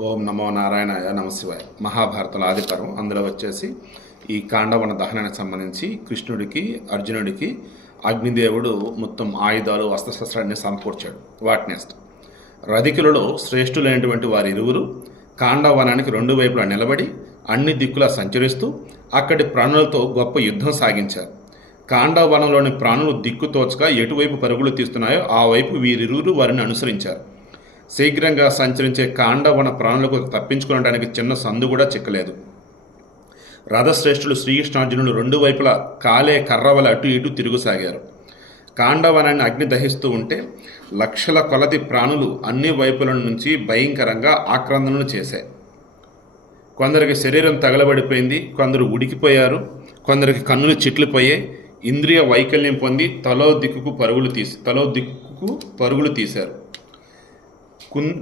ఓం నమో నారాయణాయ నమశివాయ. మహాభారతంలో ఆదిపర్వం, అందులో వచ్చేసి ఈ కాండవన దహనానికి సంబంధించి కృష్ణుడికి అర్జునుడికి అగ్నిదేవుడు మొత్తం ఆయుధాలు అస్త్రశస్త్రాన్ని సమకూర్చాడు. వాటిని రధికులలో శ్రేష్ఠులైనటువంటి వారి ఇరువురు కాండవనానికి రెండు వైపులా నిలబడి అన్ని దిక్కులా సంచరిస్తూ అక్కడి ప్రాణులతో గొప్ప యుద్ధం సాగించారు. కాండవనంలోని ప్రాణులు దిక్కు తోచక ఎటువైపు పరుగులు తీస్తున్నాయో ఆ వైపు వీరిరువురు వారిని అనుసరించారు. శీఘ్రంగా సంచరించే కాండవన ప్రాణులకు తప్పించుకోవడానికి చిన్న సందు కూడా చిక్కలేదు. రథశ్రేష్ఠులు శ్రీకృష్ణార్జునులు రెండు వైపులా కాలే కర్రవల అటు ఇటు తిరుగుసాగారు. కాండవనాన్ని అగ్ని దహిస్తూ ఉంటే లక్షల కొలది ప్రాణులు అన్ని వైపుల నుంచి భయంకరంగా ఆక్రందనలు చేశాయి. కొందరికి శరీరం తగలబడిపోయింది, కొందరు ఉడికిపోయారు, కొందరికి కన్నులు చిట్లిపోయాయి. ఇంద్రియ వైకల్యం పొంది తలో దిక్కుకు పరుగులు తీశారు.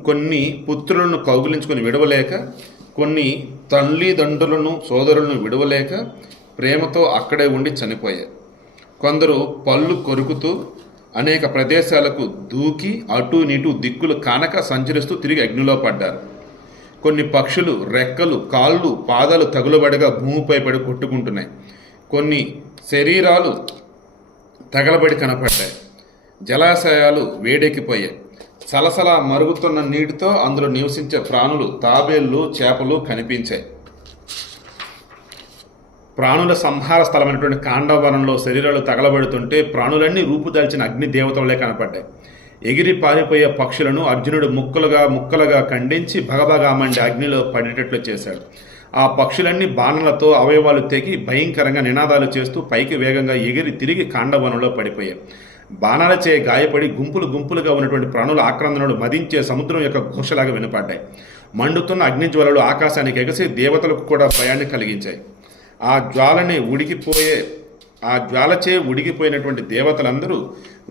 కొన్ని పుత్రులను కౌగిలించుకొని విడవలేక, కొన్ని తల్లిదండ్రులను సోదరులను విడవలేక ప్రేమతో అక్కడే ఉండి చనిపోయారు. కొందరు పళ్ళు కొరుకుతూ అనేక ప్రదేశాలకు దూకి అటు నీటు దిక్కులు కానక సంచరిస్తూ తిరిగి అగ్నిలో పడ్డారు. కొన్ని పక్షులు రెక్కలు కాళ్ళు పాదాలు తగులబడిగా భూమిపై పడి కొట్టుకుంటున్నాయి. కొన్ని శరీరాలు తగలబడి కనపడ్డాయి. జలాశయాలు వేడెక్కిపోయాయి. సలసల మరుగుతున్న నీటితో అందులో నివసించే ప్రాణులు తాబేళ్లు చేపలు కనిపించాయి. ప్రాణుల సంహార స్థలమైనటువంటి కాండవనంలో శరీరాలు తగలబడుతుంటే ప్రాణులన్నీ రూపుదాల్చిన అగ్ని దేవతలే కనపడ్డాయి. ఎగిరి పారిపోయే పక్షులను అర్జునుడు ముక్కలుగా ఖండించి భగభగా మండి అగ్నిలో పడేటట్లు చేశాడు. ఆ పక్షులన్నీ బాణలతో అవయవాలు తెగి భయంకరంగా నినాదాలు చేస్తూ పైకి వేగంగా ఎగిరి తిరిగి కాండవనంలో పడిపోయాయి. బాణాలచే గాయపడి గుంపులుగా ఉన్నటువంటి ప్రాణుల ఆక్రందనలు మదించే సముద్రం యొక్క ఘోషలాగా వినపడ్డాయి. మండుతున్న అగ్నిజ్వాలలు ఆకాశానికి ఎగసి దేవతలకు కూడా భయాన్ని కలిగించాయి. ఆ జ్వాలచే ఉడికిపోయినటువంటి దేవతలందరూ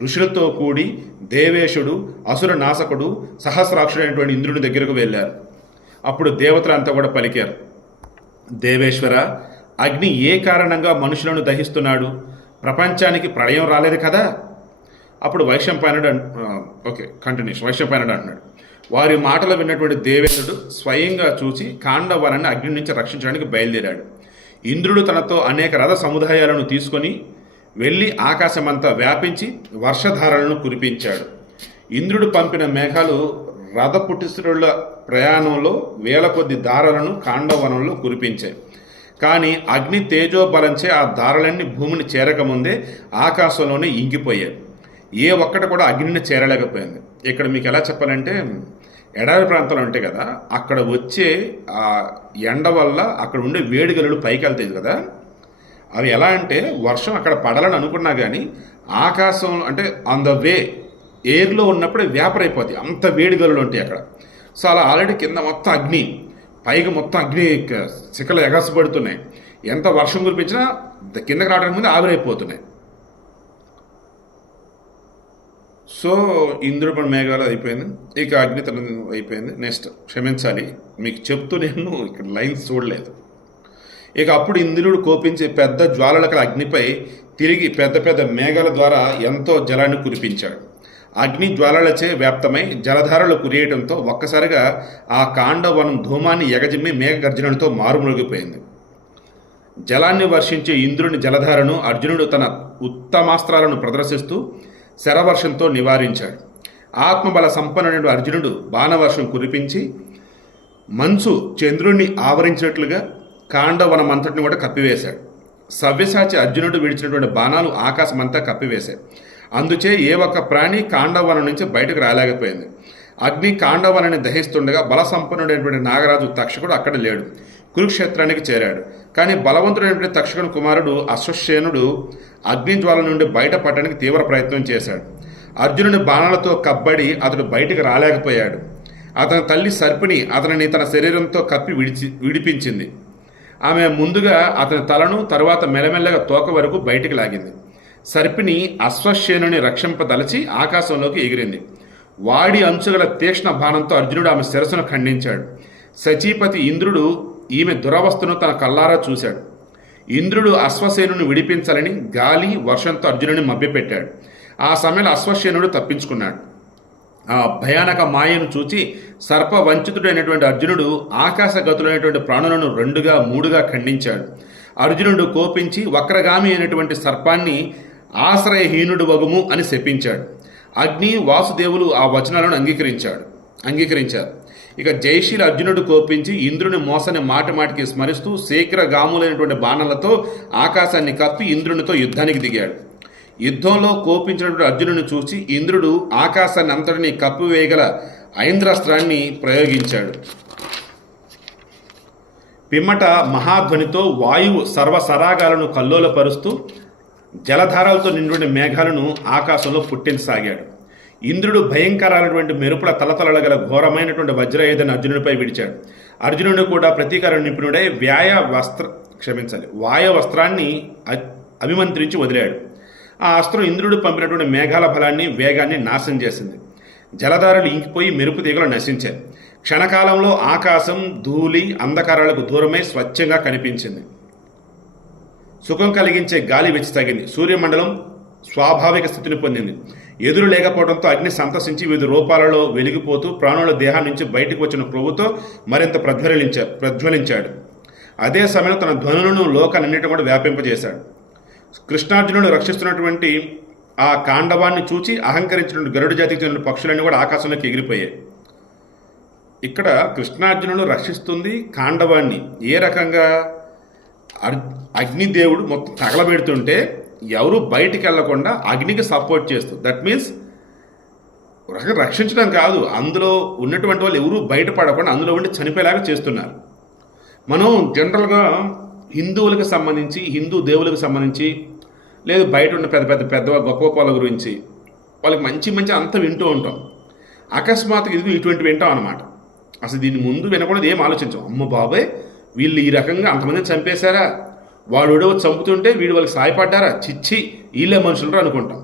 ఋషులతో కూడి దేవేశుడు, అసుర నాశకుడు, సహస్రాక్షుడైనటువంటి ఇంద్రుని దగ్గరకు వెళ్ళారు. అప్పుడు దేవతలంతా కూడా పలికారు, దేవేశ్వర, అగ్ని ఏ కారణంగా మనుషులను దహిస్తున్నాడు? ప్రపంచానికి ప్రళయం రాలేదు కదా? అప్పుడు వైశంపాయనుడు అంటున్నాడు. వారి మాటలు విన్నటువంటి దేవేంద్రుడు స్వయంగా చూసి కాండవనాన్ని అగ్ని నుంచి రక్షించడానికి బయలుదేరాడు. ఇంద్రుడు తనతో అనేక రథ సముదాయాలను తీసుకొని వెళ్ళి ఆకాశమంతా వ్యాపించి వర్షధారలను కురిపించాడు. ఇంద్రుడు పంపిన మేఘాలు రథపుటిసురుల ప్రయాణంలో వేల కొద్ది దారాలను కాండవనంలో కురిపించాయి. కానీ అగ్ని తేజోబలంచే ఆ దారాలన్నీ భూమిని చేరకముందే ఆకాశంలోనే ఇంకిపోయాయి. ఏ ఒక్కటి కూడా అగ్నిని చేరలేకపోయింది. ఇక్కడ మీకు ఎలా చెప్పాలంటే, ఎడారి ప్రాంతాలు ఉంటాయి కదా, అక్కడ వచ్చే ఆ ఎండ వల్ల అక్కడ ఉండే వేడిగలు పైకి వెళ్తాయి కదా, అవి ఎలా అంటే వర్షం అక్కడ పడాలని అనుకున్నా కానీ ఆకాశం అంటే ఆన్ ద వే ఎయిర్లో ఉన్నప్పుడే వేపర్ అయిపోతాయి, అంత వేడిగలు ఉంటాయి అక్కడ. సో అలా ఆల్రెడీ కింద మొత్తం అగ్ని, పైకి మొత్తం అగ్ని శిఖలు ఎగసపడుతున్నాయి. ఎంత వర్షం కురిపించినా కిందకి రావడానికి ముందు ఆవిరైపోతున్నాయి. సో ఇంద్రుడి పని మేఘాలు అయిపోయింది, ఇక అగ్నితలం అయిపోయింది. నెక్స్ట్ క్షమించాలి, మీకు చెప్తూ నేను ఇక్కడ లైన్స్ చూడలేదు. ఇక అప్పుడు ఇంద్రుడు కోపించి పెద్ద జ్వాలల అగ్నిపై తిరిగి పెద్ద మేఘాల ద్వారా ఎంతో జలాన్ని కురిపించాడు. అగ్ని జ్వాలలచే వ్యాప్తమై జలధారలు కురియడంతో ఒక్కసారిగా ఆ కాండవనం ధూమాన్ని ఎగజిమ్మి మేఘగర్జనలతో మారుమృగిపోయింది. జలాన్ని వర్షించే ఇంద్రుని జలధారను అర్జునుడు తన ఉత్తమాస్త్రాలను ప్రదర్శిస్తూ శరవర్షంతో నివారించాడు. ఆత్మబల సంపన్నుడు అర్జునుడు బాణవర్షం కురిపించి మంచు చంద్రుణ్ణి ఆవరించినట్లుగా కాండవనమంతటిని కూడా కప్పివేశాడు. సవ్యసాచి అర్జునుడు విడిచినటువంటి బాణాలు ఆకాశమంతా కప్పివేశాయి. అందుచే ఏ ఒక్క ప్రాణి కాండవనం నుంచి బయటకు రాలేకపోయింది. అగ్ని కాండవనాన్ని దహిస్తుండగా బలసంపన్నుడైనటువంటి నాగరాజు తక్షకుడు అక్కడ లేడు, కురుక్షేత్రానికి చేరాడు. కానీ బలవంతుడైనటువంటి తక్షకుని కుమారుడు అశ్వసేనుడు అగ్నిజ్వాల నుండి బయటపడడానికి తీవ్ర ప్రయత్నం చేశాడు. అర్జునుని బాణాలతో కబ్బడి అతడు బయటికి రాలేకపోయాడు. అతని తల్లి సర్పిణి అతనిని తన శరీరంతో కప్పి విడిపించింది. ఆమె ముందుగా అతని తలను, తరువాత మెల్లమెల్లగా తోక వరకు బయటికి లాగింది. సర్పిణి అశ్వసేనుని రక్షింపదలచి ఆకాశంలోకి ఎగిరింది. వాడి అంచుగల తీక్ష్ణ బాణంతో అర్జునుడు ఆమె శిరస్సును ఖండించాడు. సచీపతి ఇంద్రుడు ఈమె దురవస్థను తన కల్లారా చూశాడు. ఇంద్రుడు అశ్వసేనుని విడిపించాలని గాలి వర్షంతో అర్జునుని మభ్యపెట్టాడు. ఆ సమయంలో అశ్వసేనుడు తప్పించుకున్నాడు. ఆ భయానక మాయను చూచి సర్ప వంచితుడైనటువంటి అర్జునుడు ఆకాశగతులైనటువంటి ప్రాణులను 2గా 3గా ఖండించాడు. అర్జునుడు కోపించి వక్రగామి అయినటువంటి సర్పాన్ని ఆశ్రయహీనుడు వగుము అని శపించాడు. అగ్ని వాసుదేవులు ఆ వచనాలను అంగీకరించారు. ఇక జయశీల అర్జునుడు కోపించి ఇంద్రుని మోసని మాటికి స్మరిస్తూ శీఘ్రగాములైనటువంటి బాణాలతో ఆకాశాన్ని కప్పి ఇంద్రునితో యుద్ధానికి దిగాడు. యుద్ధంలో కోపించినటువంటి అర్జునుని చూసి ఇంద్రుడు ఆకాశాన్ని అంతటినీ కప్పివేయగల ఐంద్రాస్త్రాన్ని ప్రయోగించాడు. పిమ్మట మహాధ్వనితో వాయువు సర్వసరాగాలను కల్లోలపరుస్తూ జలధారాలతో నిండిన మేఘాలను ఆకాశంలో పుట్టించసాగాడు. ఇంద్రుడు భయంకరమైనటువంటి మెరుపుల తలతలగల ఘోరమైనటువంటి వజ్రాయుధాన్ని అర్జునుడిపై విడిచాడు. అర్జునుడు కూడా ప్రతీకార నిపుణుడై వాయ వస్త్రాన్ని అభిమంత్రించి వదిలాడు. ఆ అస్త్రం ఇంద్రుడు పంపినటువంటి మేఘాల బలాన్ని వేగాన్ని నాశనం చేసింది. జలధారలు ఇంకిపోయి మెరుపు తీగలు నశించాయి. క్షణకాలంలో ఆకాశం ధూళి అంధకారాలకు దూరమై స్వచ్ఛంగా కనిపించింది. సుఖం కలిగించే గాలి వెచ్చితగింది. సూర్యమండలం స్వాభావిక స్థితిని పొందింది. ఎదురు లేకపోవడంతో అగ్ని సంతసించి వివిధ రూపాలలో వెలిగిపోతూ ప్రాణుల దేహం నుంచి బయటకు వచ్చిన ప్రభుతో మరింత ప్రజ్వలించాడు. అదే సమయంలో తన ధ్వనులను లోకాలన్నిటి కూడా వ్యాపింపజేశాడు. కృష్ణార్జునుడు రక్షిస్తున్నటువంటి ఆ కాండవాన్ని చూచి అహంకరించినటువంటి గరుడ జాతికి చెందిన పక్షులన్నీ కూడా ఆకాశంలోకి ఎగిరిపోయాయి. ఇక్కడ కృష్ణార్జునుడు రక్షిస్తుంది కాండవాన్ని. ఏ రకంగా అగ్నిదేవుడు మొత్తం తగలబెడుతుంటే ఎవరు బయటికి వెళ్లకుండా అగ్నికి సపోర్ట్ చేస్తూ, దట్ మీన్స్ రక్షించడం కాదు, అందులో ఉన్నటువంటి వాళ్ళు ఎవరు బయటపడకుండా అందులో ఉండి చనిపోయేలాగా చేస్తున్నారు. మనం జనరల్గా హిందువులకు సంబంధించి హిందూ దేవులకు సంబంధించి లేదు బయట ఉన్న పెద్ద గొప్ప వాళ్ళ గురించి వాళ్ళకి మంచి అంతా వింటూ ఉంటాం. అకస్మాత్తుగా ఇది ఇటువంటి వింటాం అనమాట. అసలు దీని ముందు వినకూడదు, ఏం ఆలోచించాం. అమ్మ బాబాయ్ వీళ్ళు ఈ రకంగా అంతమందిని చంపేశారా, వాడు చంపుతుంటే వీడు వాళ్ళకి సాయపడ్డారా, చిచ్చి వీళ్ళే మనుషులు అనుకుంటాం.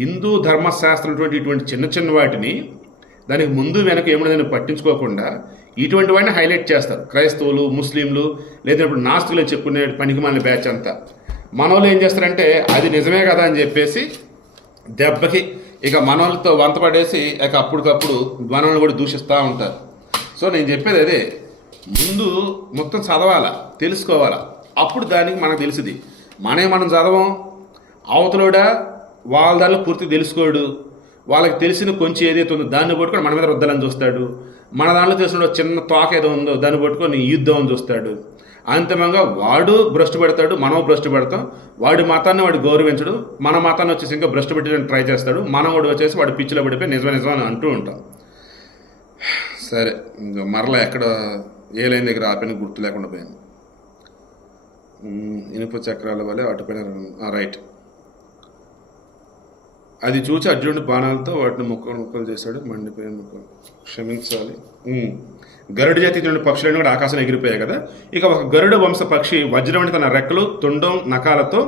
హిందూ ధర్మశాస్త్రం ఇటువంటి చిన్న వాటిని దానికి ముందు వెనక ఏమన్నా పట్టించుకోకుండా ఇటువంటి వాడిని హైలైట్ చేస్తారు. క్రైస్తవులు, ముస్లింలు, లేదా ఇప్పుడు నాస్తికులు చెప్పుకునే పనికిమాలిన బ్యాచ్ అంతా. మనోళ్ళు ఏం చేస్తారంటే అది నిజమే కదా అని చెప్పేసి దెబ్బకి ఇక మనోళ్ళతో వంతపడేసి ఇక అప్పటికప్పుడు మనల్ని కూడా దూషిస్తూ ఉంటారు. సో నేను చెప్పేది అదే, ముందు మొత్తం చదవాలా, తెలుసుకోవాలా, అప్పుడు దానికి మనకు తెలిసింది. మనం చదవం, అవతలోడా వాళ్ళ దానిలో పూర్తి తెలుసుకోడు, వాళ్ళకి తెలిసిన కొంచెం ఏదైతే ఉందో దాన్ని పట్టుకొని మన మీద రుద్దాలని చూస్తాడు. మన దానిలో తెలిసిన చిన్న తోక ఏదో ఉందో దాన్ని పట్టుకొని యుద్ధం చూస్తాడు. అంతిమంగా వాడు భ్రష్టు పెడతాడు, మనం భ్రష్టు పెడతాం. వాడి మతాన్ని వాడు గౌరవించడు, మన మతాన్ని వచ్చేసి ఇంకా భ్రష్టు పెట్టడానికి ట్రై చేస్తాడు. మనం కూడా వచ్చేసి వాడు పిచ్చిలో పడిపోయి నిజం అని అంటూ ఉంటాం. సరే, ఇంకా మరలా ఎక్కడ ఏ లైన్ దగ్గర ఆపిన గుర్తు లేకుండా పోయాను. ఇనుప చక్రాల వల్ల అటుపైన రైట్. అది చూసి అర్జునుడు బాణాలతో వాటిని ముక్కలు చేశాడు. మండిపోయిన ముక్కలు క్షమించాలి. గరుడ జాతి చెందిన పక్షులన్నీ కూడా ఆకాశం ఎగిరిపోయాయి కదా. ఇక ఒక గరుడ వంశ పక్షి వజ్రమణి తన రెక్కలు, తుండం, నకాలతో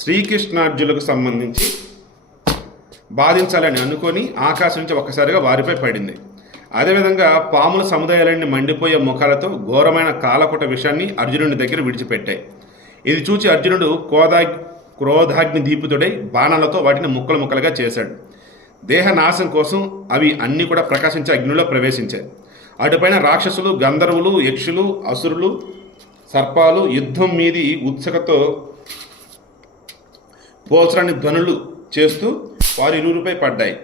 శ్రీకృష్ణార్జునులకు సంబంధించి బాధించాలని అనుకొని ఆకాశం నుంచి ఒక్కసారిగా వారిపై పడింది. అదేవిధంగా పాముల సముదాయాలన్నీ మండిపోయే ముఖాలతో ఘోరమైన కాలకుట విషయాన్ని అర్జునుడి దగ్గర విడిచిపెట్టాయి. ఇది చూచి అర్జునుడు క్రోధాగ్ని దీపితుడై బాణాలతో వాటిని ముక్కలుగా చేశాడు. దేహ నాశం కోసం అవి అన్నీ కూడా ప్రకాశించే అగ్నిలో ప్రవేశించాయి. అటుపైన రాక్షసులు, గంధర్వులు, యక్షులు, అసురులు, సర్పాలు యుద్ధం మీది ఉత్సుకతో పోల్చరాని ధ్వనులు చేస్తూ వారి ఇరువురిపై పడ్డాయి.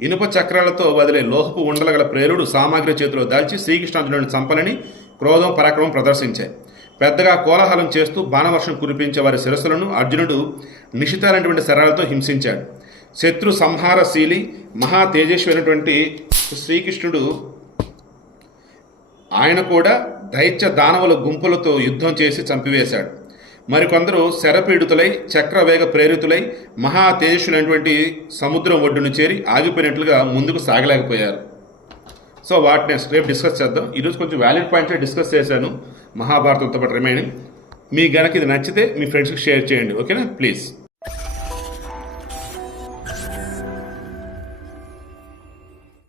ఇనుప చక్రాలతో వదిలే లోహపు ఉండలగల ప్రేరుడు సామాగ్రి చేతిలో దాల్చి శ్రీకృష్ణార్జునుడిని చంపలని క్రోధం పరాక్రమం ప్రదర్శించాయి. పెద్దగా కోలాహలం చేస్తూ బాణవర్షం కురిపించే వారి శిరస్సులను అర్జునుడు నిశితాలైనటువంటి శరాలతో హింసించాడు. శత్రు సంహారశీలి మహా తేజస్వైనటువంటి శ్రీకృష్ణుడు ఆయన కూడా దైత్య దానవుల గుంపులతో యుద్ధం చేసి చంపివేశాడు. మరికొందరు శరపీడితులై చక్రవేగ ప్రేరితులై మహా తేజస్సులైనటువంటి సముద్రం ఒడ్డును చేరి ఆగిపోయినట్లుగా ముందుకు సాగలేకపోయారు. సో వాటిని రేపు డిస్కస్ చేద్దాం. ఈరోజు కొంచెం వ్యాలిడ్ పాయింట్స్ డిస్కస్ చేశాను మహాభారతంతో పాటు రిమైనింగ్. మీ గనక ఇది నచ్చితే మీ ఫ్రెండ్స్కి షేర్ చేయండి, ఓకేనా ప్లీజ్.